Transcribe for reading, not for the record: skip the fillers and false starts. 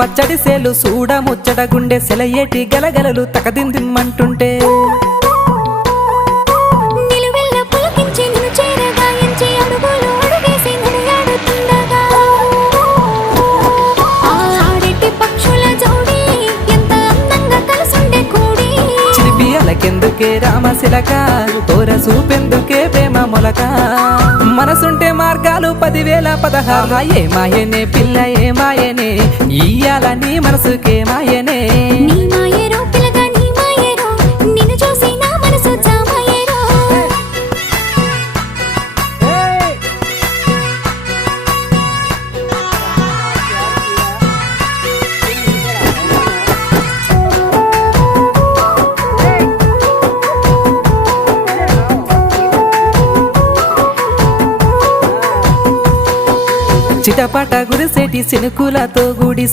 పచ్చడి సేలు సూడ ముచ్చట గుండె సెలయేటి గలగలలు తకదిందిమ్మంటుంటే చిలిపియలకెందుకే రామశిలక తోర సూపెందుకే ప్రేమ మొలక మనసుంటే మార్గాలు 10,016 ఏ మాయనే పిల్ల ఏ మాయనే ఇయ్యాల నీ మనసుకే మాయనే నీ మాయరో పిల్లగా నీ మాయరో నిన్ను చూసి నా మనసు జామాయరో చిటపట గురిసేటి సినుకులతో గుడి